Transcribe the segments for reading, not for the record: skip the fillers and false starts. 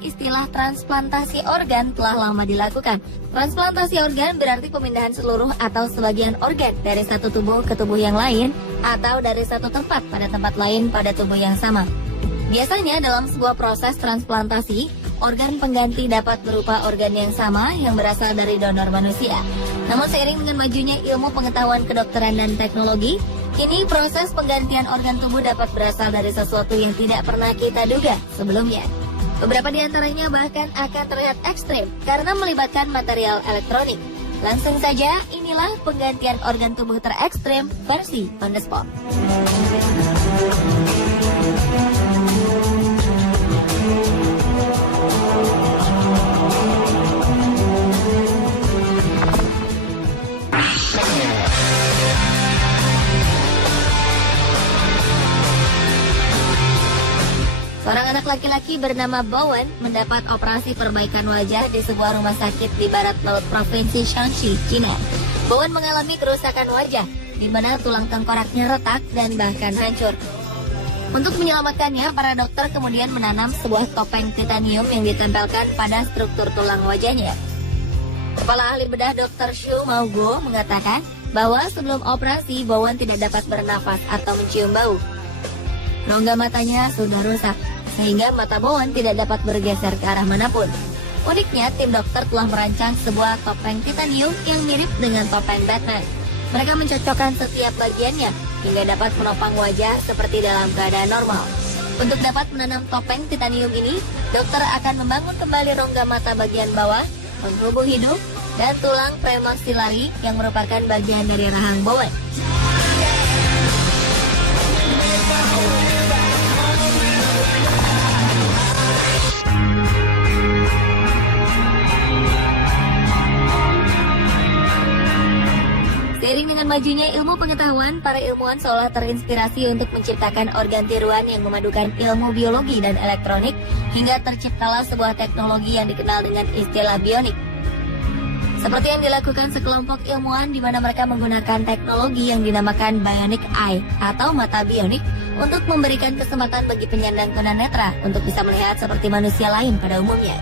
istilah transplantasi organ telah lama dilakukan. Transplantasi organ berarti pemindahan seluruh atau sebagian organ dari satu tubuh ke tubuh yang lain atau dari satu tempat pada tempat lain pada tubuh yang sama. Biasanya dalam sebuah proses transplantasi, organ pengganti dapat berupa organ yang sama yang berasal dari donor manusia. Namun seiring dengan majunya ilmu pengetahuan kedokteran dan teknologi, kini proses penggantian organ tubuh dapat berasal dari sesuatu yang tidak pernah kita duga sebelumnya. Beberapa di antaranya bahkan akan terlihat ekstrim karena melibatkan material elektronik. Langsung saja, inilah penggantian organ tubuh terekstrim versi on the spot. Seorang anak laki-laki bernama Bowen mendapat operasi perbaikan wajah di sebuah rumah sakit di barat laut provinsi Shanxi, China. Bowen mengalami kerusakan wajah, di mana tulang tengkoraknya retak dan bahkan hancur. Untuk menyelamatkannya, para dokter kemudian menanam sebuah topeng titanium yang ditempelkan pada struktur tulang wajahnya. Kepala ahli bedah Dr. Xu Maoguo mengatakan bahwa sebelum operasi, Bowen tidak dapat bernafas atau mencium bau. Rongga matanya sudah rusak, sehingga mata Bowen tidak dapat bergeser ke arah manapun. Uniknya, tim dokter telah merancang sebuah topeng titanium yang mirip dengan topeng Batman. Mereka mencocokkan setiap bagiannya hingga dapat menopang wajah seperti dalam keadaan normal. Untuk dapat menanam topeng titanium ini, dokter akan membangun kembali rongga mata bagian bawah, penghubung hidung, dan tulang premaksilari yang merupakan bagian dari rahang Bowen. Seiring dengan majunya ilmu pengetahuan, para ilmuwan seolah terinspirasi untuk menciptakan organ tiruan yang memadukan ilmu biologi dan elektronik hingga terciptalah sebuah teknologi yang dikenal dengan istilah bionik. Seperti yang dilakukan sekelompok ilmuwan di mana mereka menggunakan teknologi yang dinamakan bionic eye atau mata bionik untuk memberikan kesempatan bagi penyandang tunanetra untuk bisa melihat seperti manusia lain pada umumnya.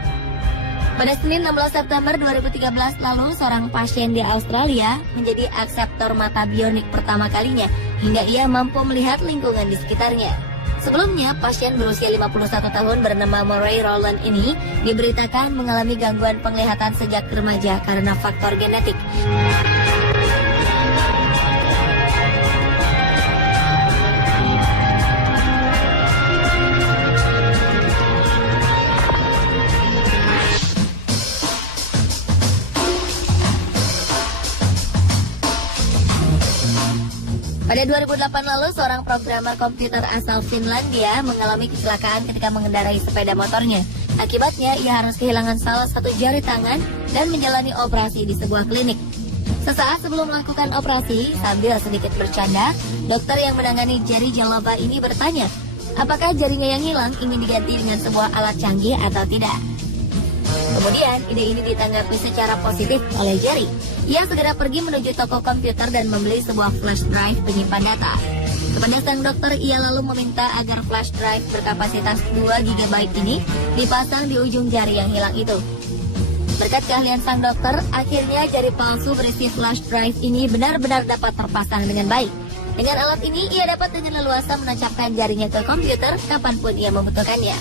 Pada Senin 16 September 2013 lalu, seorang pasien di Australia menjadi akseptor mata bionik pertama kalinya hingga ia mampu melihat lingkungan di sekitarnya. Sebelumnya, pasien berusia 51 tahun bernama Murray Rowland ini diberitakan mengalami gangguan penglihatan sejak remaja karena faktor genetik. Pada 2008 lalu, seorang programmer komputer asal Finlandia mengalami kecelakaan ketika mengendarai sepeda motornya. Akibatnya, ia harus kehilangan salah satu jari tangan dan menjalani operasi di sebuah klinik. Sesaat sebelum melakukan operasi, sambil sedikit bercanda, dokter yang menangani Jerry Jalova ini bertanya, apakah jarinya yang hilang ingin diganti dengan sebuah alat canggih atau tidak. Kemudian, ide ini ditanggapi secara positif oleh Jerry. Ia segera pergi menuju toko komputer dan membeli sebuah flash drive penyimpan data. Kepada sang dokter, ia lalu meminta agar flash drive berkapasitas 2 GB ini dipasang di ujung jari yang hilang itu. Berkat keahlian sang dokter, akhirnya jari palsu berisi flash drive ini benar-benar dapat terpasang dengan baik. Dengan alat ini, ia dapat dengan leluasa menancapkan jarinya ke komputer kapanpun ia membutuhkannya.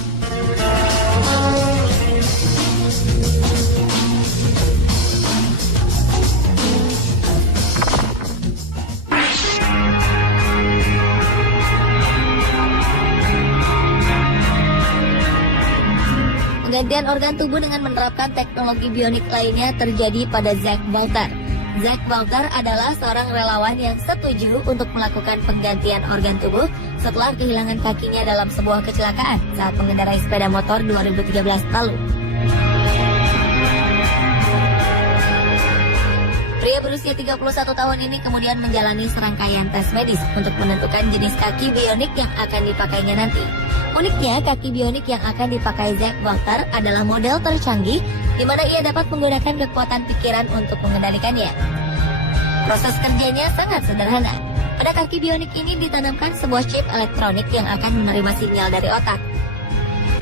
Penggantian organ tubuh dengan menerapkan teknologi bionik lainnya terjadi pada Zack Walter. Zack Walter adalah seorang relawan yang setuju untuk melakukan penggantian organ tubuh setelah kehilangan kakinya dalam sebuah kecelakaan saat mengendarai sepeda motor 2013 lalu. Pria berusia 31 tahun ini kemudian menjalani serangkaian tes medis untuk menentukan jenis kaki bionik yang akan dipakainya nanti. Uniknya, kaki bionik yang akan dipakai Zack Walter adalah model tercanggih di mana ia dapat menggunakan kekuatan pikiran untuk mengendalikannya. Proses kerjanya sangat sederhana. Pada kaki bionik ini ditanamkan sebuah chip elektronik yang akan menerima sinyal dari otak.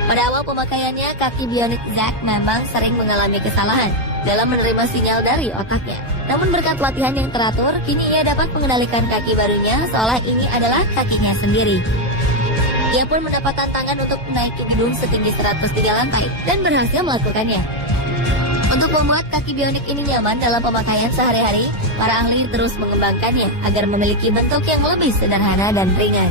Pada awal pemakaiannya, kaki bionik Zack memang sering mengalami kesalahan dalam menerima sinyal dari otaknya. Namun berkat latihan yang teratur, kini ia dapat mengendalikan kaki barunya seolah ini adalah kakinya sendiri. Ia pun mendapat tantangan untuk menaiki gedung setinggi 103 lantai dan berhasil melakukannya. Untuk membuat kaki bionik ini nyaman dalam pemakaian sehari-hari, para ahli terus mengembangkannya agar memiliki bentuk yang lebih sederhana dan ringan.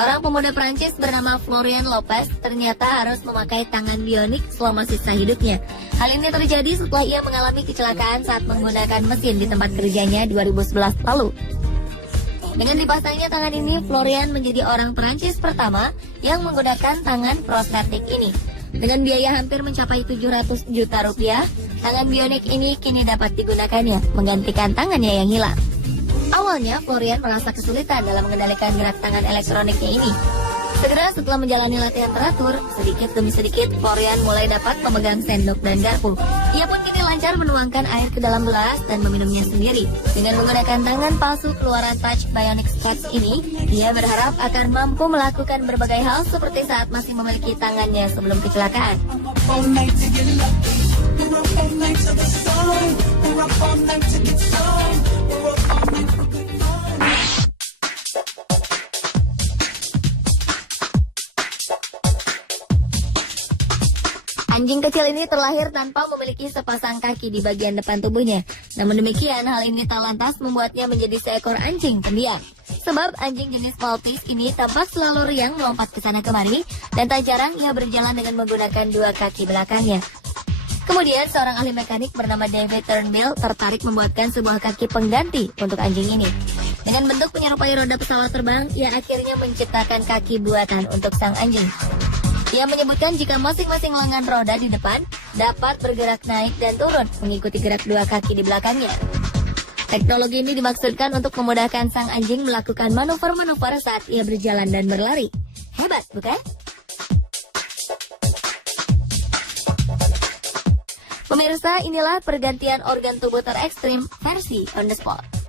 Seorang pemuda Prancis bernama Florian Lopez ternyata harus memakai tangan bionik selama sisa hidupnya. Hal ini terjadi setelah ia mengalami kecelakaan saat menggunakan mesin di tempat kerjanya 2011 lalu. Dengan dipasangnya tangan ini, Florian menjadi orang Prancis pertama yang menggunakan tangan prostetik ini. Dengan biaya hampir mencapai 700 juta rupiah, tangan bionik ini kini dapat digunakannya, menggantikan tangannya yang hilang. Awalnya, Florian merasa kesulitan dalam mengendalikan gerak tangan elektroniknya ini. Segera setelah menjalani latihan teratur, sedikit demi sedikit, Florian mulai dapat memegang sendok dan garpu. Ia pun kini lancar menuangkan air ke dalam gelas dan meminumnya sendiri. Dengan menggunakan tangan palsu keluaran Touch Bionic Scratch ini, ia berharap akan mampu melakukan berbagai hal seperti saat masih memiliki tangannya sebelum kecelakaan. Anjing kecil ini terlahir tanpa memiliki sepasang kaki di bagian depan tubuhnya. Namun demikian, hal ini tak lantas membuatnya menjadi seekor anjing pendiam. Sebab anjing jenis Maltese ini tampak selalu riang melompat ke sana kemari, dan tak jarang ia berjalan dengan menggunakan dua kaki belakangnya. Kemudian, seorang ahli mekanik bernama David Turnbull tertarik membuatkan sebuah kaki pengganti untuk anjing ini. Dengan bentuk menyerupai roda pesawat terbang, ia akhirnya menciptakan kaki buatan untuk sang anjing. Ia menyebutkan jika masing-masing lengan roda di depan dapat bergerak naik dan turun mengikuti gerak dua kaki di belakangnya. Teknologi ini dimaksudkan untuk memudahkan sang anjing melakukan manuver-manuver saat ia berjalan dan berlari. Hebat, bukan? Pemirsa, inilah pergantian organ tubuh terekstrim versi on the spot.